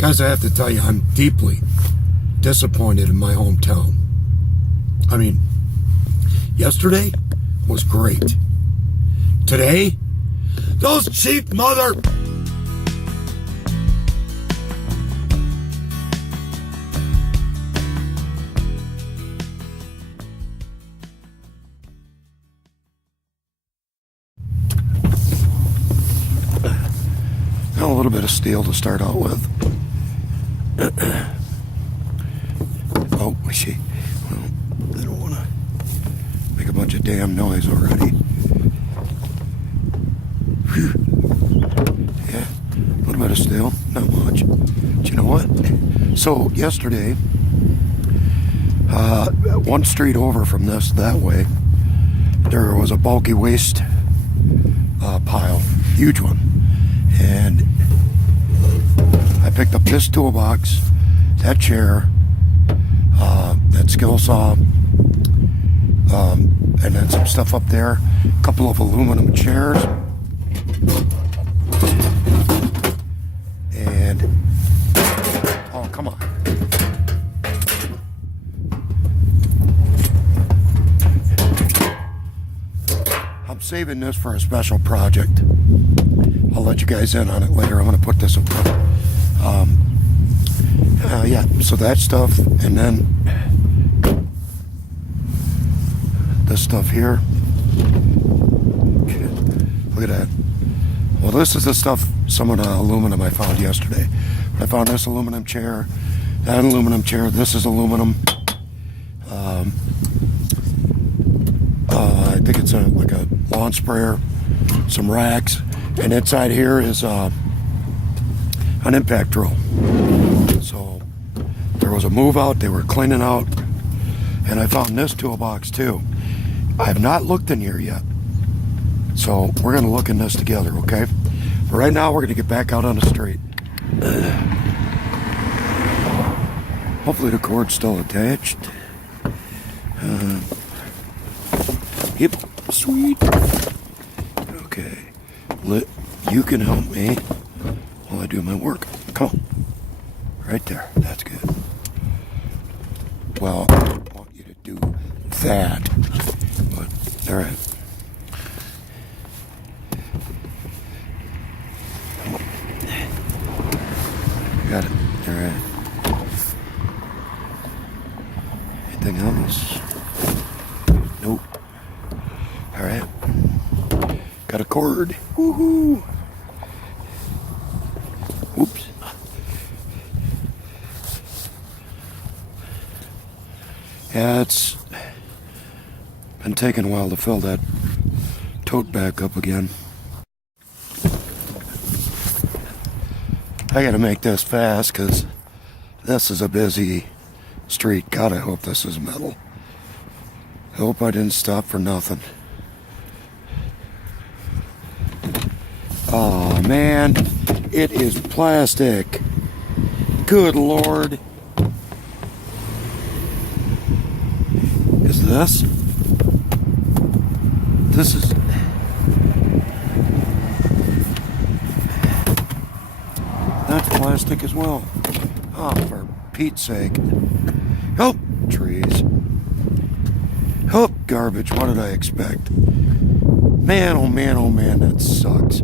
Guys, I have to tell you, I'm deeply disappointed in my hometown. I mean, yesterday was great. Today, those cheap mother... A little bit of steel to start out with. Oh, I see. Well, I don't want to make a bunch of damn noise already. Whew. Yeah, a little bit of steel, not much. But you know what? So yesterday, one street over from this, that way, there was a bulky waste pile, huge one. And I picked up this toolbox, that chair, that skill saw, and then some stuff up there, a couple of aluminum chairs, and, oh, come on. I'm saving this for a special project. I'll let you guys in on it later. I'm going to put this up. Yeah, so that stuff, and then this stuff here. Look at that. Well, this is the stuff, some of the aluminum I found yesterday. I found this aluminum chair, that aluminum chair, this is aluminum. I think it's like a lawn sprayer, some racks. And inside here is an impact drill. So there was a move out, they were cleaning out, and I found this toolbox too. I have not looked in here yet. So we're gonna look in this together, okay? But right now we're gonna get back out on the street. Hopefully the cord's still attached. Yep, sweet. Okay. You can help me while I do my work. Come on. Right there. That's good. Well, I don't want you to do that. But, alright. Got it. Alright. Anything else? Nope. Alright. Got a cord. Woohoo! Oops. Yeah, it's been taking a while to fill that tote back up again. I gotta make this fast because this is a busy street. God, I hope this is metal. I hope I didn't stop for nothing. Oh man, it is plastic. Good Lord. Is this? This is... That's plastic as well. Oh, for Pete's sake. Oh, trees. Oh, garbage. What did I expect? Man, oh man, that sucks.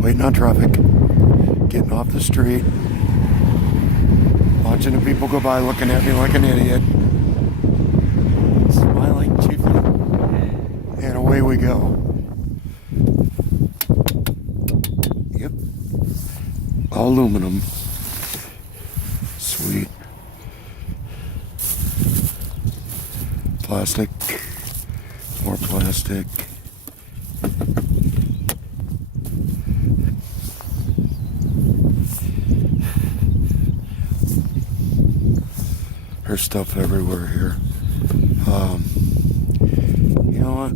Waiting on traffic, getting off the street, watching the people go by looking at me like an idiot, smiling cheaply, and away we go. Yep, aluminum, sweet, plastic, more plastic. There's stuff everywhere here. You know what?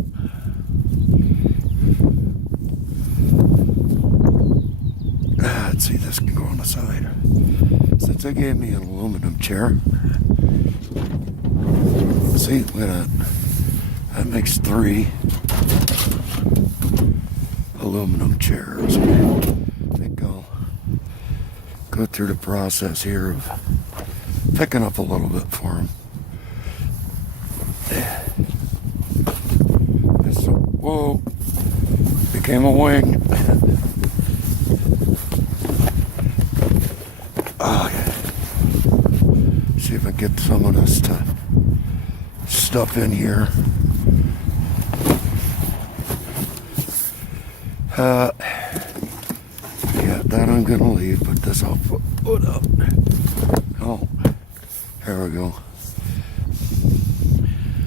Let's see, this can go on the side. Since they gave me an aluminum chair. See, look at that. That makes 3. aluminum chairs. I think I'll go through the process here of picking up a little bit for him. This, whoa, became a wing. Oh, yeah. See if I get some of this stuff in here. Yeah, that I'm gonna leave, but this I'll put up. Oh, there we go.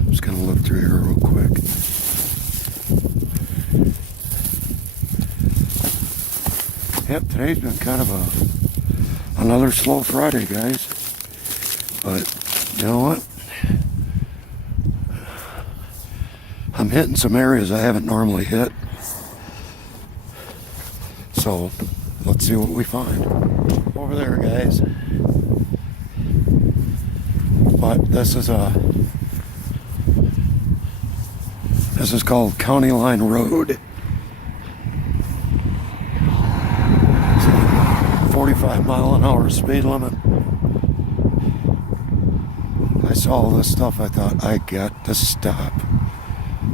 Just gonna look through here real quick. Yep, today's been kind of another slow Friday, guys. But you know what? I'm hitting some areas I haven't normally hit. So let's see what we find over there, guys. But this is called County Line Road. 45-mile-an-hour speed limit. I saw all this stuff. I thought, I got to stop.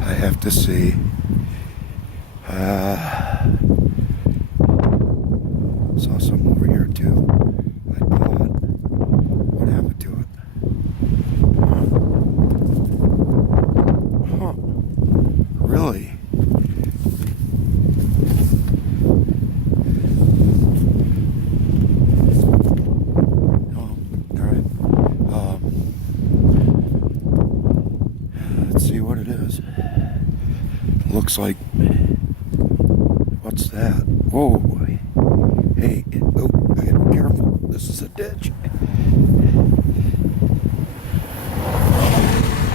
I have to see. Saw some over here too. I thought, what happened to it? Huh. Really? Oh, alright. Let's see what it is. Looks like, what's that? Whoa. Hey, oh, I gotta be careful. This is a ditch.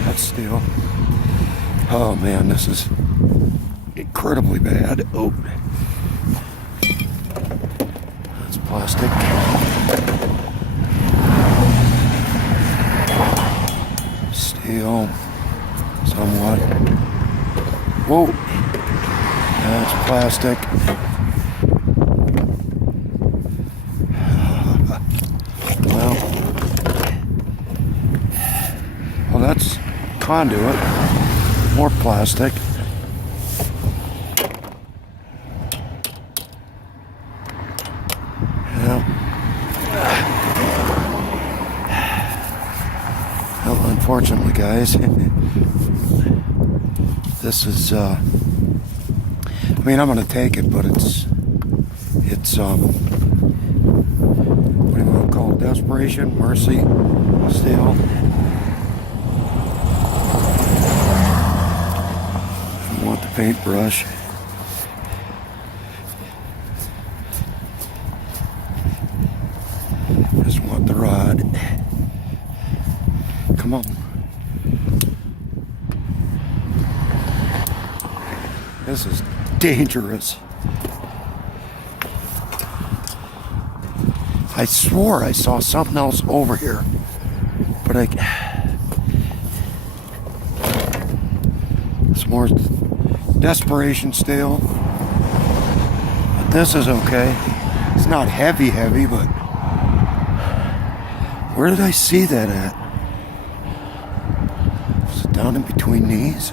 That's steel. Oh man, this is incredibly bad. Oh, that's plastic. Steel, somewhat. Whoa, that's plastic. Well, that's conduit. More plastic. Yeah. Well, unfortunately, guys, this is, I mean, I'm going to take it, but it's, what do you want to call it? Desperation, mercy, steel. I want the paintbrush. Just want the rod. Come on. This is dangerous. I swore I saw something else over here, but it's more desperation steel. But this is okay. It's not heavy, but where did I see that at? Was it down in between these?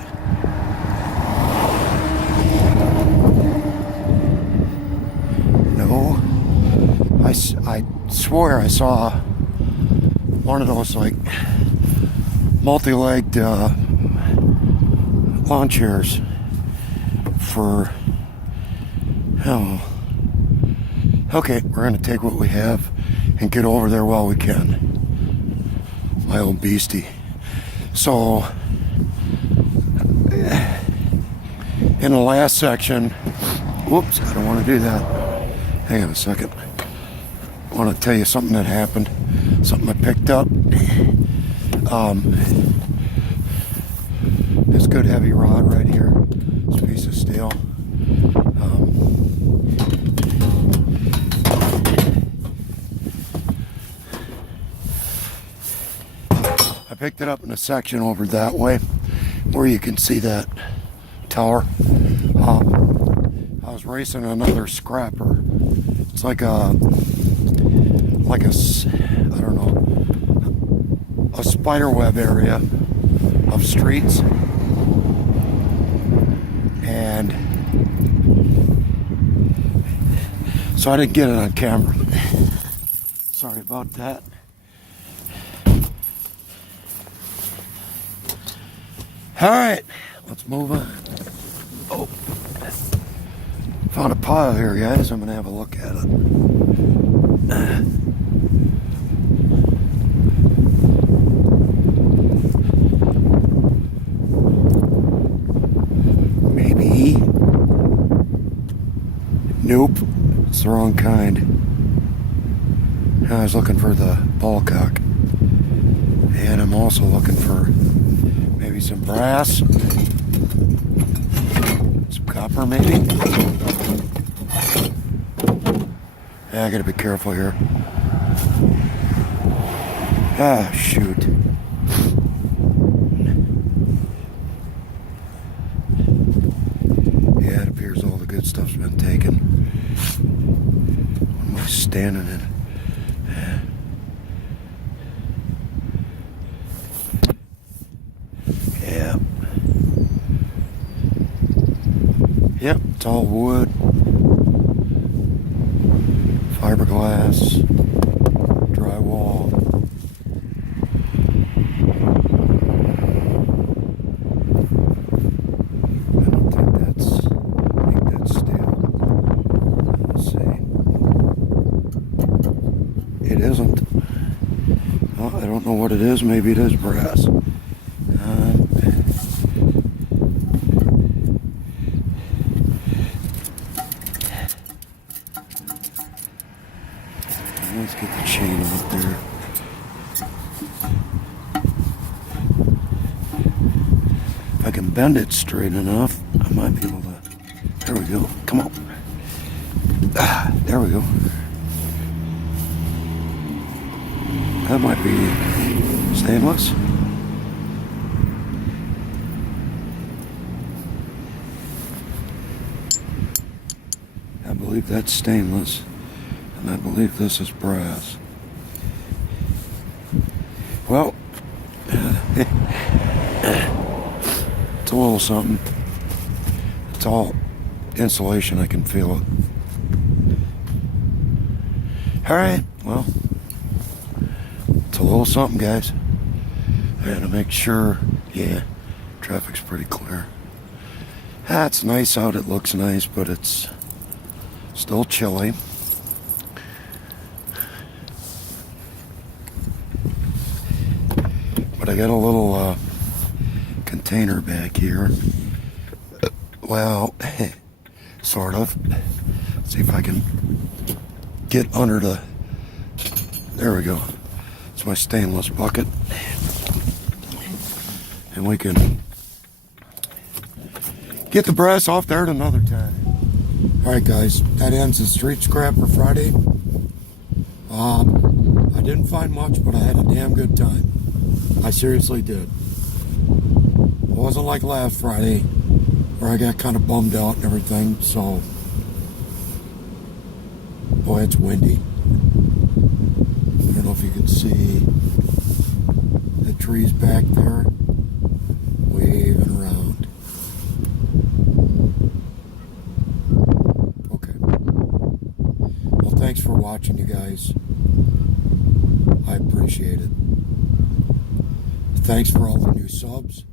No. I swear I saw one of those like multi-legged lawn chairs for, oh, okay, we're gonna take what we have and get over there while we can. My old beastie. So in the last section, whoops, I don't want to do that. Hang on a second. I want to tell you something that happened, something I picked up. This good heavy rod right here, this piece of steel. I picked it up in a section over that way, where you can see that tower. I was racing another scrapper. It's like a, I don't know, a spider web area of streets. And so I didn't get it on camera. Sorry about that. All right, let's move on. Oh, found a pile here, guys. I'm gonna have a look at it. Maybe. Nope, it's the wrong kind. I was looking for the ball cock, and I'm also looking for maybe some brass, some copper maybe. Yeah, I gotta be careful here. Ah, shoot. Yeah, it appears all the good stuff's been taken. What am I standing in? Yeah. Yep, it's all wood, fiberglass, drywall. I don't think I think that's steel. Let's see. It isn't. Well, I don't know what it is. Maybe it is brass. Let's get the chain up there. If I can bend it straight enough, I might be able to. There we go. Come on. Ah, there we go. That might be stainless. I believe that's stainless. And I believe this is brass. Well, it's a little something. It's all insulation, I can feel it. Alright, well, it's a little something, guys. I gotta make sure, yeah, traffic's pretty clear. Ah, it's nice out, it looks nice, but it's still chilly. But I got a little container back here. Well, sort of. Let's see if I can get under the. There we go. It's my stainless bucket. And we can get the brass off there at another time. Alright, guys, that ends the street scrap for Friday. I didn't find much, but I had a damn good time. I seriously did. It wasn't like last Friday where I got kind of bummed out and everything, so boy, it's windy. I don't know if you can see the trees back there waving around. Okay. Well, thanks for watching, you guys. I appreciate it. Thanks for all the new subs.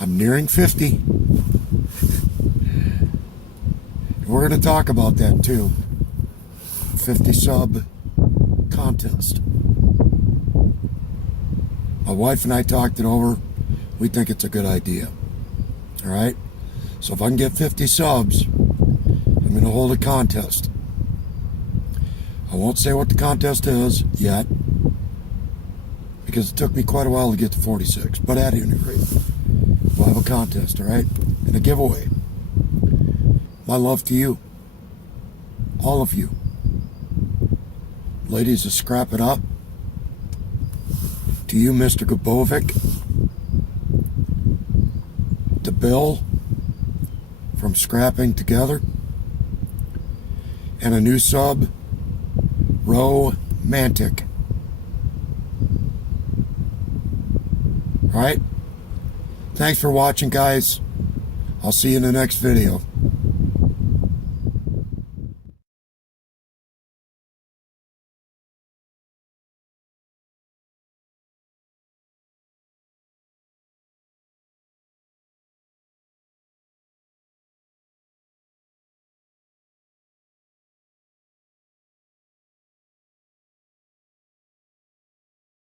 I'm nearing 50. We're going to talk about that too. 50 sub contest. My wife and I talked it over. We think it's a good idea. Alright? So if I can get 50 subs, I'm going to hold a contest. I won't say what the contest is yet, because it took me quite a while to get to 46. But at any rate, we'll have a contest, alright? And a giveaway. My love to you. All of you. Ladies, to scrap it up. To you, Mr. Gabovic. To Bill from Scrapping Together. and a new sub, romantic. All right? Thanks for watching, guys. I'll see you in the next video.